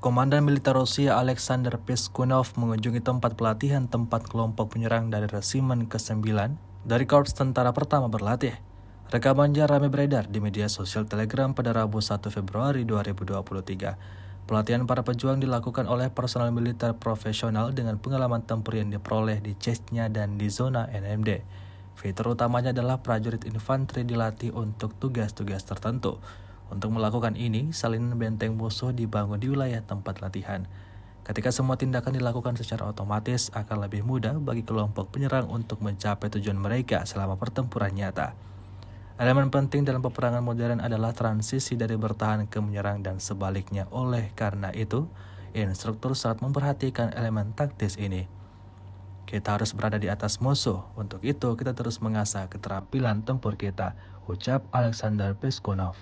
Komandan militer Rusia Alexander Peskunov mengunjungi tempat pelatihan tempat kelompok penyerang dari Resimen ke-9 dari Korps Tentara Pertama berlatih. Rekamannya ramai beredar di media sosial Telegram pada Rabu 1 Februari 2023. Pelatihan para pejuang dilakukan oleh personel militer profesional dengan pengalaman tempur yang diperoleh di Chechnya dan di zona NMD. Fitur utamanya adalah prajurit infanteri dilatih untuk tugas-tugas tertentu. Untuk melakukan ini, salinan benteng musuh dibangun di wilayah tempat latihan. Ketika semua tindakan dilakukan secara otomatis, akan lebih mudah bagi kelompok penyerang untuk mencapai tujuan mereka selama pertempuran nyata. Elemen penting dalam peperangan modern adalah transisi dari bertahan ke menyerang dan sebaliknya. Oleh karena itu, instruktur sangat memperhatikan elemen taktis ini. Kita harus berada di atas musuh. Untuk itu, kita terus mengasah keterampilan tempur kita, ucap Alexander Peskunov.